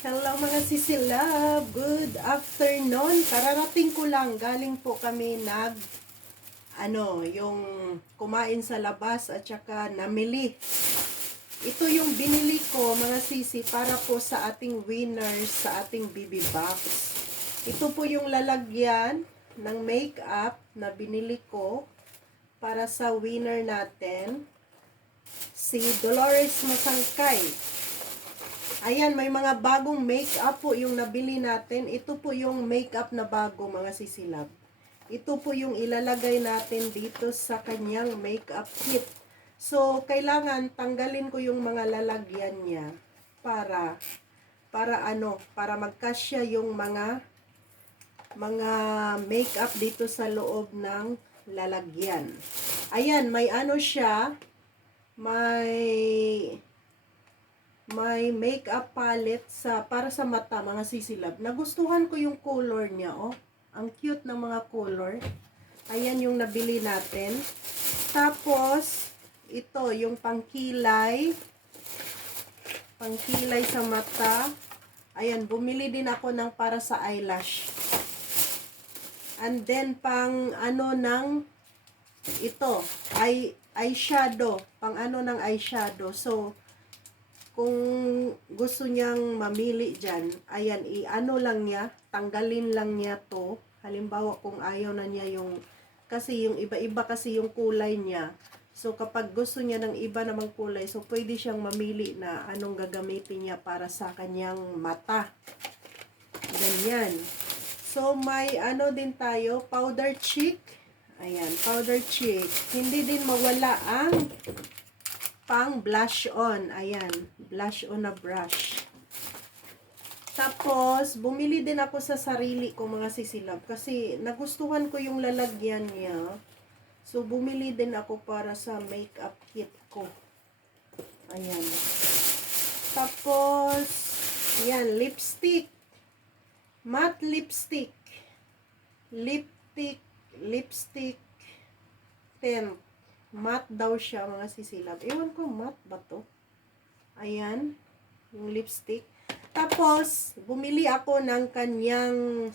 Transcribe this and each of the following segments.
Hello mga sisilab, good afternoon. Kararating ko lang, galing po kami yung kumain sa labas at saka namili. Ito yung binili ko mga sisi para po sa ating winners sa ating BB box. Ito po yung lalagyan ng makeup na binili ko para sa winner natin, si Dolores Masangkay. Ayan, may mga bagong makeup po yung nabili natin. Ito po yung makeup na bago mga sisilab. Ito po yung ilalagay natin dito sa kanyang makeup kit. So, kailangan tanggalin ko yung mga lalagyan niya para magkasya yung mga makeup dito sa loob ng lalagyan. Ayan, may ano siya, may makeup palette para sa mata, mga sisilab. Nagustuhan ko yung color niya, oh. Ang cute ng mga color. Ayan yung nabili natin. Tapos, ito, yung pangkilay. Pangkilay sa mata. Ayan, bumili din ako ng para sa eyelash. And then, eyeshadow. Pang ng eyeshadow. So, kung gusto niyang mamili dyan, ayan, lang niya, tanggalin lang niya to. Halimbawa, kung ayaw na niya kasi yung iba-iba kasi yung kulay niya. So, kapag gusto niya ng iba namang kulay, so pwede siyang mamili na anong gagamitin niya para sa kanyang mata. Ganyan. So, may din tayo, powder cheek. Ayan, powder cheek. Hindi din mawala ang pang blush on. Ayan, blush on na brush. Tapos, bumili din ako sa sarili ko mga sisilab kasi nagustuhan ko yung lalagyan niya. So, bumili din ako para sa makeup kit ko. Ayan. Tapos, yan, lipstick. Matte lipstick. Lipstick tint. Matte daw siya mga sisilab. Ewan ko, matte ba to? Ayan, yung lipstick. Tapos, bumili ako ng kanyang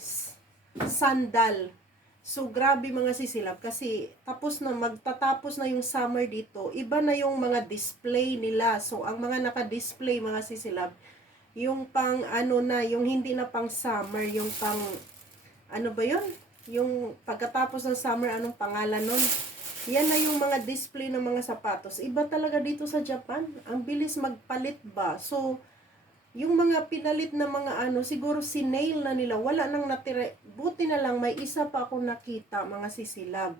sandal. So, grabe mga sisilab. Kasi, magtatapos na yung summer dito. Iba na yung mga display nila. So, ang mga naka-display mga sisilab, yung yung hindi na pang summer, yung pang, ano ba yun? Yung pagkatapos ng summer, anong pangalan nun? Yan na yung mga display ng mga sapatos. Iba talaga dito sa Japan. Ang bilis magpalit ba? So, yung mga pinalit na mga siguro sinail na nila. Wala nang natira. Buti na lang may isa pa ako nakita, mga sisilab,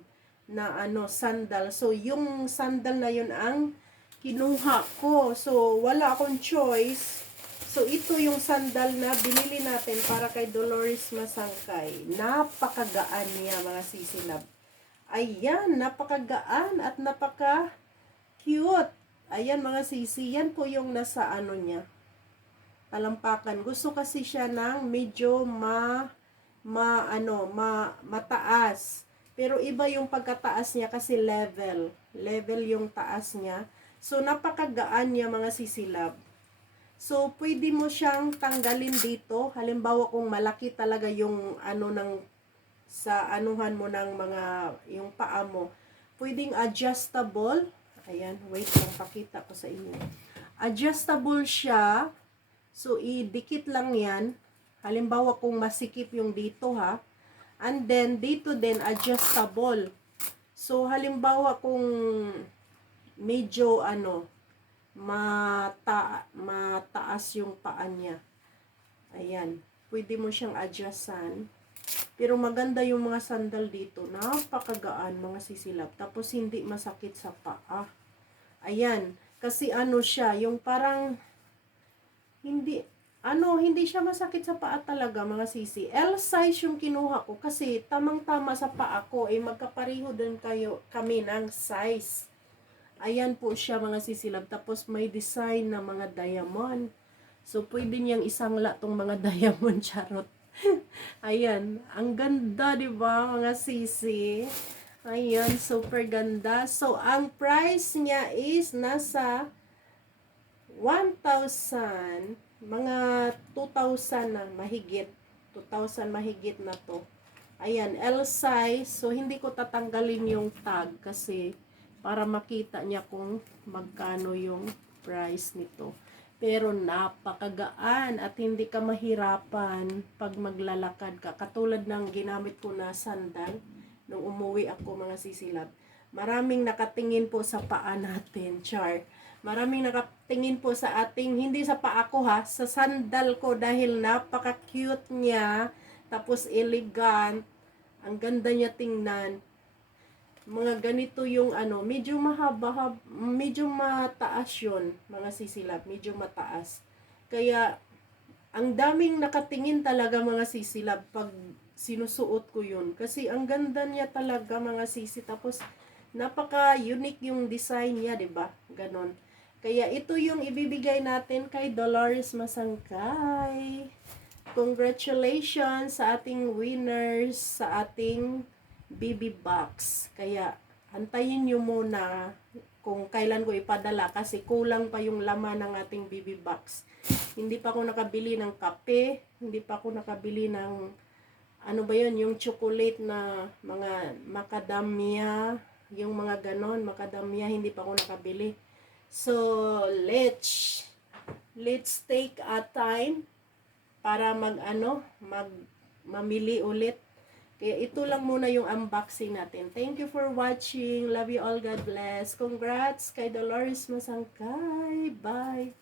na sandal. So, yung sandal na yun ang kinuha ko. So, wala akong choice. So, ito yung sandal na binili natin para kay Dolores Masangkay. Napakagaan niya, mga sisilab. Ayan, napakagaan at napaka-cute. Ayan mga sisi, yan po yung nasa niya, talampakan. Gusto kasi siya ng medyo mataas. Pero iba yung pagkataas niya kasi level. Level yung taas niya. So, napakagaan niya mga sisilab. So, pwede mo siyang tanggalin dito. Halimbawa kung malaki talaga yung sa anuhan mo ng yung paa mo. Pwedeng adjustable. Ayan, wait lang, pakita ko sa inyo. Adjustable siya. So, idikit lang yan. Halimbawa kung masikip yung dito ha. And then, dito din, adjustable. So, halimbawa kung medyo mataas yung paa niya. Ayan, pwede mo siyang adjustan. Pero maganda yung mga sandal dito. Napakagaan mga sisilab. Tapos hindi masakit sa paa. Ayan. Kasi siya, yung parang hindi siya masakit sa paa talaga mga sisi. L size yung kinuha ko kasi tamang-tama sa paa ko. Magkapareho din kami ng size. Ayan po siya mga sisilab. Tapos may design na mga diamond. So pwede niyang isangla tong mga diamond, charot. Ayan, ang ganda, 'di ba, mga sisi? Ayan, super ganda. So, ang price niya is nasa 1,000. mga 2,000 na mahigit. 2,000 mahigit na to. Ayan, L size. So, hindi ko tatanggalin yung tag kasi para makita niya kung magkano yung price nito. Pero napakagaan at hindi ka mahirapan pag maglalakad ka. Katulad ng ginamit ko na sandal nung umuwi ako, mga sisilab. Maraming nakatingin po sa paa natin, char. Maraming nakatingin po sa ating, hindi sa paa ko ha, sa sandal ko dahil napaka-cute niya. Tapos elegant, ang ganda niya tingnan. Mga ganito yung ano, medyo mahaba, medyo mataas yun, mga sisilab, medyo mataas. Kaya, ang daming nakatingin talaga mga sisilab pag sinusuot ko yun. Kasi ang ganda niya talaga mga sisi. Tapos, napaka-unique yung design niya, 'di ba? Ganon. Kaya ito yung ibibigay natin kay Dolores Masangkay. Congratulations sa ating winners sa ating BB box. Kaya antayin nyo muna kung kailan ko ipadala kasi kulang pa yung laman ng ating BB box. Hindi pa ako nakabili ng kape, hindi pa ako nakabili ng ano ba yun, yung chocolate na mga macadamia, yung mga ganon, macadamia, hindi pa ako nakabili. So, let's take a time para mamili ulit. Kaya ito lang muna yung unboxing natin. Thank you for watching. Love you all. God bless. Congrats kay Dolores Masangkay. Bye.